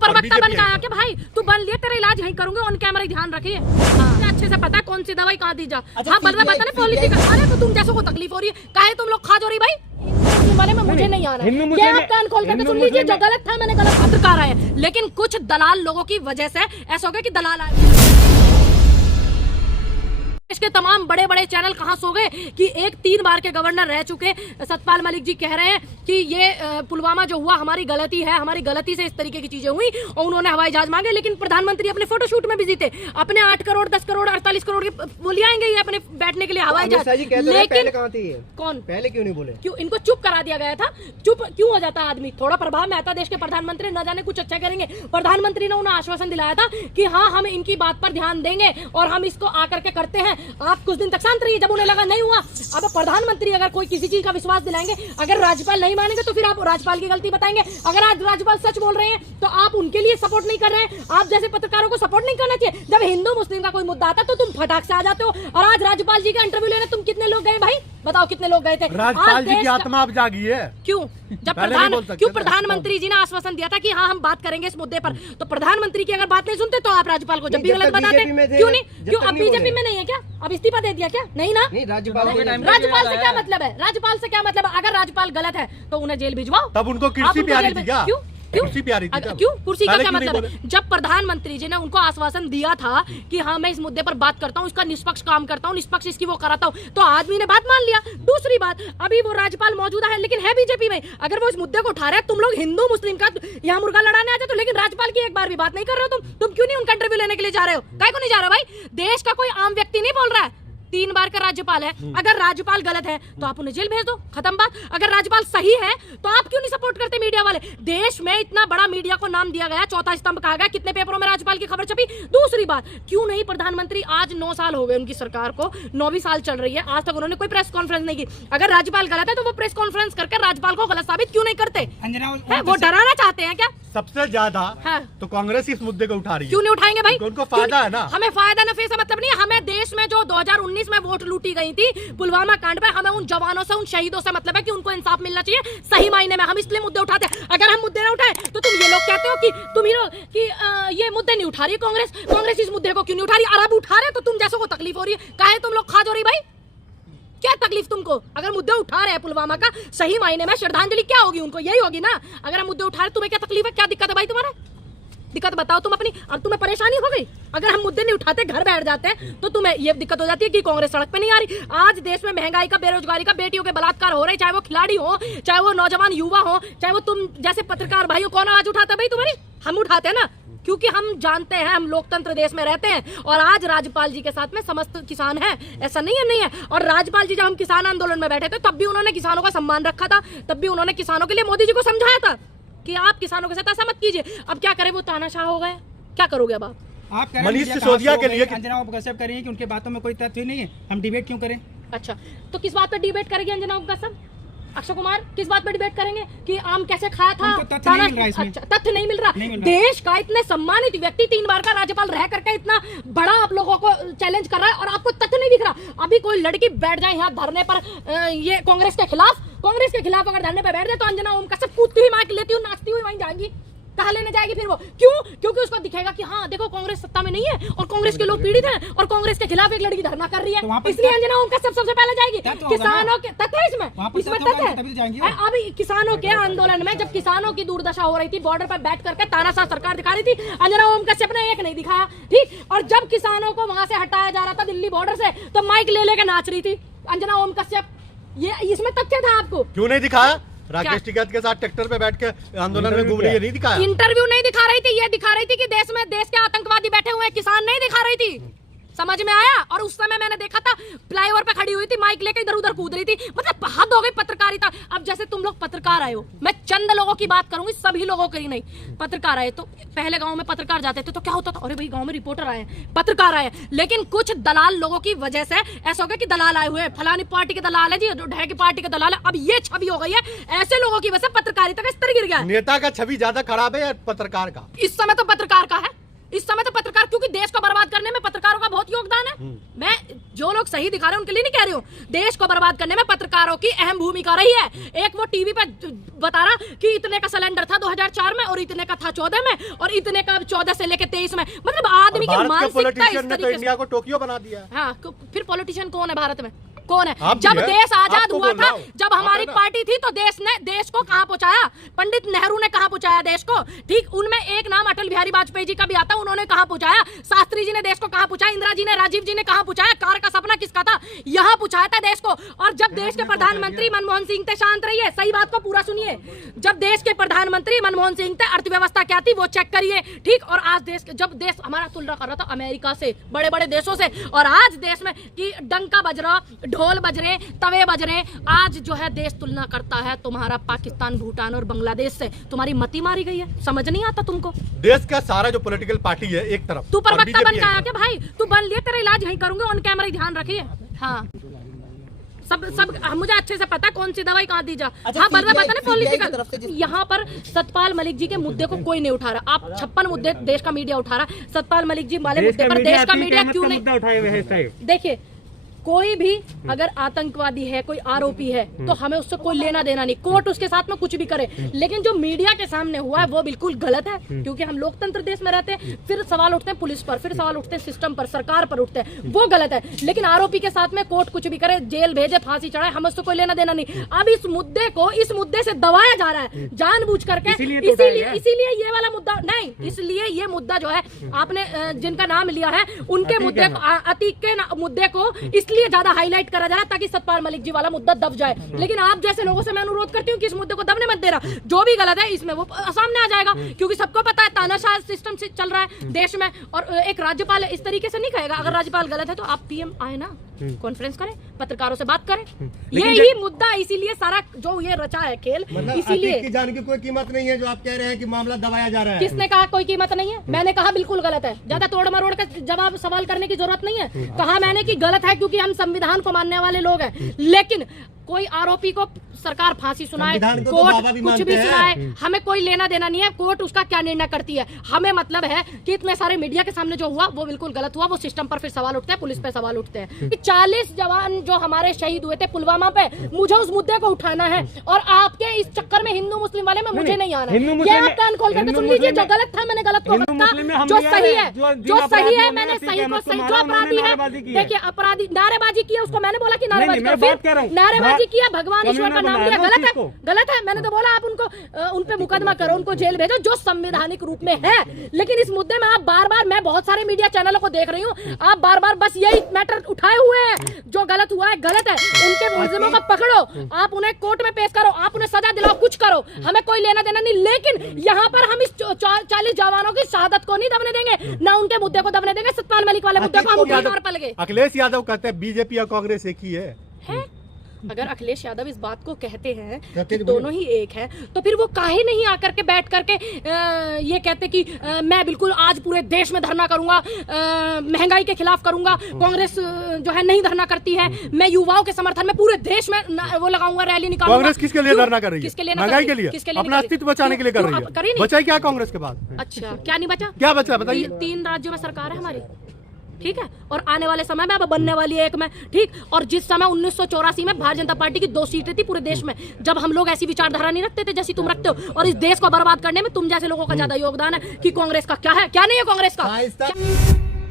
प्रवक्ता बन के आया क्या भाई? तू बन लिए, तेरा इलाज यहीं करूंगे, ऑन कैमरा ध्यान रखिए। अच्छे से पता है कौन सी दवाई कहाँ दी जा। हाँ बता ना पॉलिटिकल। अरे तो तुम जैसे को तकलीफ हो रही है, काहे तुम लोग खा जो रही भाई? वाले में मुझे नहीं आना है। क्या आप कान खोल कर सुन लीजिए, जो गलत था मैंने गलत पत्रकार आए, लेकिन कुछ दलाल लोगों की वजह से ऐसा हो गया कि दलाल आए। इसके तमाम बड़े बड़े चैनल कहां सो गए कि एक 3 बार के गवर्नर रह चुके सतपाल मलिक जी कह रहे हैं कि ये पुलवामा जो हुआ हमारी गलती है, हमारी गलती से इस तरीके की चीजें हुई और उन्होंने हवाई जहाज मांगे। लेकिन प्रधानमंत्री अपने फोटोशूट में बिजी थे, अपने 8 करोड़ 10 करोड़ 48 करोड़ के वो ले आएंगे ये अपने बैठने के लिए हवाई जहाज। लेकिन कौन पहले क्यों नहीं बोले? क्यों इनको चुप करा दिया गया था? चुप क्यों हो जाता आदमी? थोड़ा प्रभाव में आता। देश के प्रधानमंत्री न जाने कुछ अच्छा करेंगे। प्रधानमंत्री ने उन्हें आश्वासन दिलाया था कि हाँ हम इनकी बात पर ध्यान देंगे और हम इसको आकर के करते हैं। आप कुछ दिन तक शांत रहिए, जब उन्हें लगा नहीं हुआ। अब प्रधानमंत्री अगर कोई किसी चीज का विश्वास दिलाएंगे, अगर राज्यपाल नहीं मानेंगे तो फिर आप राज्यपाल की गलती बताएंगे। अगर आज राज्यपाल सच बोल रहे हैं तो आप उनके लिए सपोर्ट नहीं कर रहे हैं। आप जैसे पत्रकारों को सपोर्ट नहीं करना चाहिए। जब हिंदू मुस्लिम का कोई मुद्दा आता तो तुम फटाक से आ जाते हो। और आज राज्यपाल जी का इंटरव्यू लेने तुम कितने लोग गए भाई? बताओ कितने लोग गए थे? राज्यपाल जी की आत्मा अब जागी है। क्यों? जब प्रधानमंत्री जी ने आश्वासन दिया था कि हाँ हम बात करेंगे इस मुद्दे पर, तो प्रधानमंत्री की अगर बात नहीं सुनते तो आप राज्यपाल को जब भी गलत बताते क्यों नहीं? क्यों अब बीजेपी में नहीं है क्या? अब इस्तीफा दे दिया क्या? नहीं ना। राज्यपाल से क्या मतलब है? राज्यपाल से क्या मतलब है? अगर राज्यपाल गलत है तो उन्हें जेल भिजवाओ। तब उनको कुर्सी प्यारी थी क्या? क्यों कुर्सी का क्या मतलब है? जब प्रधानमंत्री जी ने उनको आश्वासन दिया था कि हाँ मैं इस मुद्दे पर बात करता हूँ, इसका निष्पक्ष काम करता हूँ, निष्पक्ष इसकी वो कराता हूँ, तो आदमी ने बात मान लिया। दूसरी बात, अभी वो राज्यपाल मौजूदा है लेकिन है बीजेपी में। अगर वो इस मुद्दे को उठा रहे हैं, तुम लोग हिंदू मुस्लिम का यहाँ मुर्गा लड़ाने आ जाते हो, लेकिन राज्यपाल की एक बार भी बात नहीं कर रहे हो। तुम क्यों नहीं उनका इंटरव्यू लेने के लिए जा रहे हो? काहे को नहीं जा रहे हो भाई? देश का कोई आम व्यक्ति नहीं बोल रहा है। 3 बार का राज्यपाल है। अगर राज्यपाल गलत है तो आप उन्हें जेल भेज दो, खत्म बात। अगर राज्यपाल सही है तो आप क्यों नहीं सपोर्ट करते मीडिया वाले? देश में इतना बड़ा मीडिया को नाम दिया गया, चौथा स्तंभ कहा गया, कितने पेपरों में राज्यपाल की खबर छपी। दूसरी बात, क्यों नहीं प्रधानमंत्री, आज 9 साल हो गए उनकी सरकार को, 9वीं साल चल रही है, आज तक उन्होंने कोई प्रेस कॉन्फ्रेंस नहीं की। अगर राज्यपाल गलत है तो वो प्रेस कॉन्फ्रेंस करके राज्यपाल को गलत साबित क्यों नहीं करते? वो डराना चाहते हैं क्या? सबसे ज्यादा तो कांग्रेस इस मुद्दे को उठा रही है। क्यों नहीं उठाएंगे भाई? उनको फायदा है ना। हमें फायदा नफे से मतलब नहीं है। हमें देश में जो 2019 में वोट लूटी गई थी पुलवामा कांड पे, हमें उन जवानों से, उन शहीदों से मतलब है कि उनको इंसाफ मिलना चाहिए सही मायने में। हम इसलिए मुद्दे उठाते हैं। अगर हम मुद्दे ना उठाए तो तुम ये लोग कहते हो कि तुम ही लोग कि ये मुद्दे नहीं उठा रही कांग्रेस इस मुद्दे को क्यों नहीं उठा रही? और अब उठा रहे तो तुम जैसों को तकलीफ हो रही है। काहे तुम लोग खा जो रही भाई? क्या तकलीफ तुमको? अगर मुद्दे उठा रहे हैं पुलवामा का, सही मायने में श्रद्धांजलि क्या होगी उनको? यही होगी ना। अगर हम मुद्दे उठा रहे, तुम्हें क्या तकलीफ है? क्या दिक्कत है भाई तुम्हारा? दिक्कत बताओ तुम अपनी। अब तुम्हें परेशानी हो गई? अगर हम मुद्दे नहीं उठाते, घर बैठ जाते हैं, तो तुम्हें ये दिक्कत हो जाती है कि कांग्रेस सड़क पे नहीं आ रही। आज देश में महंगाई का, बेरोजगारी का, बेटियों के बलात्कार हो रहे, चाहे वो खिलाड़ी हो, चाहे वो नौजवान युवा हो, चाहे वो तुम जैसे पत्रकार भाई हो। कौन आवाज उठाता भाई तुम्हारी? हम उठाते हैं ना, क्योंकि हम जानते हैं हम लोकतंत्र देश में रहते हैं। और आज राज्यपाल जी के साथ में समस्त किसान हैं, ऐसा नहीं है। और राज्यपाल जी जब हम किसान आंदोलन में बैठे थे तब भी उन्होंने किसानों का सम्मान रखा था, तब भी उन्होंने किसानों के लिए मोदी जी को समझाया था कि आप किसानों के साथ ऐसा मत कीजिए। अब क्या करें, वो तानाशाह हो गए। क्या करोगे अब आप? मनीष सिसोदिया के लिए अंजना आप गसब कर रही हैं कि उनके बातों में कोई तथ्य नहीं है, हम डिबेट क्यों करें? अच्छा, तो किस बात पर डिबेट करेगी अंजना गसब? अक्षय कुमार किस बात पर डिबेट करेंगे कि आम कैसे खाया था? तथ्य नहीं मिल रहा। देश का इतने सम्मानित व्यक्ति 3 बार का राज्यपाल रह करके इतना बड़ा आप लोगों को चैलेंज कर रहा है और आपको तथ्य नहीं दिख रहा। अभी कोई लड़की बैठ जाए यहाँ धरने पर, ये कांग्रेस के खिलाफ अगर धरने पर बैठ जाए तो अंजना ओम कसब कूदती हुई माइक लेती हुई, नाचती हुई वहीं जाएंगी। कहाँ लेने जाएगी फिर वो? क्यों? क्योंकि उसको दिखेगा कि हाँ देखो कांग्रेस सत्ता में नहीं है और कांग्रेस के लोग पीड़ित हैं और कांग्रेस के खिलाफ एक लड़की धरना कर रही है, इसलिए अंजना उनका सबसे पहले जाएगी। किसानों के तथ्य इसमें तथ्य है। अभी किसानों के आंदोलन में जब किसानों की दुर्दशा हो रही थी, बॉर्डर पर बैठ करके तानाशाह सरकार दिखा रही थी, अंजना ओम कश्यप ने एक नहीं दिखाया, ठीक। और जब किसानों को वहां से हटाया जा रहा था दिल्ली बॉर्डर से, तो माइक ले लेकर नाच रही थी अंजना ओम कश्यप। ये इसमें तथ्य था। आपको क्यों नहीं दिखाया? राकेश टिकैत के साथ ट्रैक्टर पे बैठ के आंदोलन में घूम रही है, नहीं दिखाया? इंटरव्यू नहीं दिखा रही थी, ये दिखा री थी कि देश के आतंकवादी बैठे हुए हैं, किसान नहीं दिखा रही थी। समझ में आया? और उस समय मैंने देखा था फ्लाईओवर पे खड़ी हुई थी, माइक लेके इधर उधर कूद रही थी। मतलब हद हो गई पत्रकारिता। अब जैसे तुम लोग पत्रकार आए हो, मैं चंद लोगों की बात करूंगी, सभी लोगों की नहीं। पत्रकार आए तो पहले गांव में पत्रकार जाते थे तो क्या होता था? अरे भाई गांव में रिपोर्टर आए, पत्रकार आए। लेकिन कुछ दलाल लोगों की वजह से ऐसा हो गया कि दलाल आए हुए, फलानी पार्टी के दलाल है जी, ढह की पार्टी के दलाल है। अब ये छवि हो गई है, ऐसे लोगों की वजह से पत्रकारिता का स्तर गिर गया। नेता का छवि ज्यादा खराब है या पत्रकार का? इस समय तो पत्रकार का है। इस समय तो पत्रकार, क्योंकि देश को बर्बाद करने में पत्रकारों का बहुत योगदान है। मैं जो लोग सही दिखा रहे हैं उनके लिए नहीं कह रही हूँ, देश को बर्बाद करने में पत्रकारों की अहम भूमिका रही है। एक वो टीवी पे बता रहा कि इतने का सिलेंडर था 2004 में और इतने का था 14 में और इतने का 14 से लेके 23 में। मतलब आदमी की मानसिकता इस ने तो तरीके इंडिया को टोक्यो बना दिया। हाँ, फिर पॉलिटिशियन कौन है भारत में? कौन है? आप जब भी है। देश आजाद आपको हुआ बोलना था, हो। जब हमारी पार्टी थी तो देश ने देश को कहां पहुंचाया? पंडित नेहरू ने कहां पहुंचाया देश को? ठीक, उनमें एक नाम अटल बिहारी वाजपेयी जी का भी आता, उन्होंने कहां पहुंचाया? शास्त्री जी ने देश को कहां पहुंचाया? इंदिरा जी ने, राजीव जी ने कहां पहुंचाया? कार का सपना किसका था? यहां पहुंचाया था देश को। और जब देश के प्रधानमंत्री मनमोहन सिंह थे, शांत रहिए, सही बात को पूरा सुनिए, जब देश के प्रधानमंत्री मनमोहन सिंह थे, अर्थव्यवस्था क्या थी वो चेक करिए। ठीक, और आज देश, जब देश हमारा तुलना कर रहा था अमेरिका से, बड़े बड़े देशों से, और आज देश में कि डंका बज रहा, ढोल बज रहे, तवे बज रहे, आज जो है देश तुलना करता है तुम्हारा पाकिस्तान, भूटान और बांग्लादेश से। तुम्हारी मति मारी गई है, समझ नहीं आता तुमको? देश का सारा जो पॉलिटिकल पार्टी है एक तरफ, तू और प्रवक्ता बीजेपी बन एक के आया तरफ। क्या भाई? तू बन लिया, तेरा इलाज यहीं करूंगे, ऑन कैमरा ही ध्यान रखिए। हाँ, सब मुझे अच्छे से पता कौन सी दवाई कहाँ दी जा। अच्छा, हाँ, बता CBI ना की पॉलिटिकल। तरफ से यहाँ पर सतपाल मलिक जी के मुद्दे को कोई नहीं उठा रहा। आप 56 मुद्दे देश का मीडिया उठा रहा, सतपाल मलिक जी वाले मुद्दे पर देश का मीडिया क्यों नहीं उठाए हुए हैं इस टाइम? देखिए, कोई भी अगर आतंकवादी है, कोई आरोपी है, तो हमें उससे कोई लेना देना नहीं, कोर्ट उसके साथ में कुछ भी करे। लेकिन जो मीडिया के सामने हुआ है वो बिल्कुल गलत है, क्योंकि हम लोकतंत्र देश में रहते हैं। फिर सवाल उठते हैं पुलिस पर, फिर सवाल उठते हैं सिस्टम पर, सरकार पर उठते हैं, वो गलत है। लेकिन आरोपी के साथ में कोर्ट कुछ भी करे, जेल भेजे, फांसी चढ़ाए, हमें उससे कोई लेना देना नहीं। अब इस मुद्दे से दबाया जा रहा है जानबूझ करके, इसीलिए ये वाला मुद्दा नहीं, इसलिए ये मुद्दा जो है आपने जिनका नाम लिया है उनके मुद्दे को, अतीक के मुद्दे को इसलिए ज्यादा हाईलाइट करा जा रहा है ताकि सतपाल मलिक जी वाला मुद्दा दब जाए। लेकिन आप जैसे लोगों से मैं अनुरोध करती हूँ कि इस मुद्दे को दबने मत देना। जो भी गलत है इसमें वो सामने आ जाएगा, क्योंकि सबको पता है तानाशाह सिस्टम से चल रहा है देश में। और एक राज्यपाल इस तरीके से नहीं कहेगा। अगर राज्यपाल गलत है तो आप पीएम आए ना, कॉन्फ्रेंस करें, पत्रकारों से बात करें। यही मुद्दा, इसीलिए सारा जो ये रचा है खेल, इसीलिए की जान की कोई कीमत नहीं है जो आप कह रहे हैं कि मामला दबाया जा रहा है। किसने कहा कोई कीमत नहीं है? मैंने कहा बिल्कुल गलत है। ज्यादा तोड़ मरोड़ का जवाब सवाल करने की जरूरत नहीं है। कहा मैंने कि गलत है क्योंकि हम संविधान को मानने वाले लोग हैं। लेकिन कोई आरोपी को सरकार फांसी सुनाए, कोर्ट कुछ भी सुनाए, हमें कोई लेना देना नहीं है। कोर्ट उसका क्या निर्णय करती है, हमें मतलब है कि इतने सारे मीडिया के सामने जो हुआ वो बिल्कुल गलत हुआ। वो सिस्टम पर फिर सवाल उठते हैं, पुलिस पे सवाल उठते हैं। 40 जवान जो हमारे शहीद हुए थे पुलवामा पे, मुझे उस मुद्दे को उठाना है। और आपके इस चक्कर में हिंदू मुस्लिम वाले में मुझे नहीं आना है। ये आप कान खोल करके सुन लीजिए, जो गलत था मैंने गलत को कहा, जो सही है मैंने सही को सही। जो अपराधी है, देखिए अपराधी नारेबाजी किया, उसको मैंने बोला कि नारेबाजी नारेबाजी किया, भगवान ईश्वर का नाम लिया, गलत है, गलत है। मैंने तो बोला आप उनको उन पे मुकदमा करो, उनको जेल भेजो, जो संवैधानिक रूप में है। लेकिन इस मुद्दे में आप बार बार, मैं बहुत सारे मीडिया चैनलों को देख रही हूँ, आप बार बार बस यही मैटर उठाए हुए हैं। जो गलत हुआ है गलत है, उनके मुलजिमों को पकड़ो, आप उन्हें कोर्ट में पेश करो, आप उन्हें सजा दिलाओ, कुछ करो, हमें कोई लेना देना नहीं। लेकिन यहाँ पर हम इस 40 जवानों की शहादत को नहीं दबने देंगे, ना उनके मुद्दे को दबने देंगे। सतपाल मलिक वाले मुद्दे को हम और पलगे। अखिलेश यादव कहते हैं बीजेपी और कांग्रेस एक ही है। अगर अखिलेश यादव इस बात को कहते हैं कि दोनों ही एक है, तो फिर वो काहे नहीं आकर के बैठ करके ये कहते कि मैं बिल्कुल आज पूरे देश में धरना करूंगा, महंगाई के खिलाफ करूंगा, कांग्रेस जो है नहीं धरना करती है, मैं युवाओं के समर्थन में पूरे देश में वो लगाऊंगा, रैली निकालूंगा। कांग्रेस किसके लिए धरना कर रही है? किसके लिए? महंगाई के लिए, अपना अस्तित्व बचाने के लिए कर रही है। बचा क्या कांग्रेस के बाद? अच्छा, क्या नहीं बचा? क्या बचा बताइए? 3 राज्यों में सरकार है हमारी, ठीक है, और आने वाले समय में अब बनने वाली है एक में, ठीक। और जिस समय 1984 में भारतीय जनता पार्टी की 2 सीटें थी पूरे देश में, जब हम लोग ऐसी विचारधारा नहीं रखते थे जैसी तुम रखते हो, और इस देश को बर्बाद करने में तुम जैसे लोगों का ज्यादा योगदान है कि कांग्रेस का क्या है, क्या नहीं है कांग्रेस का।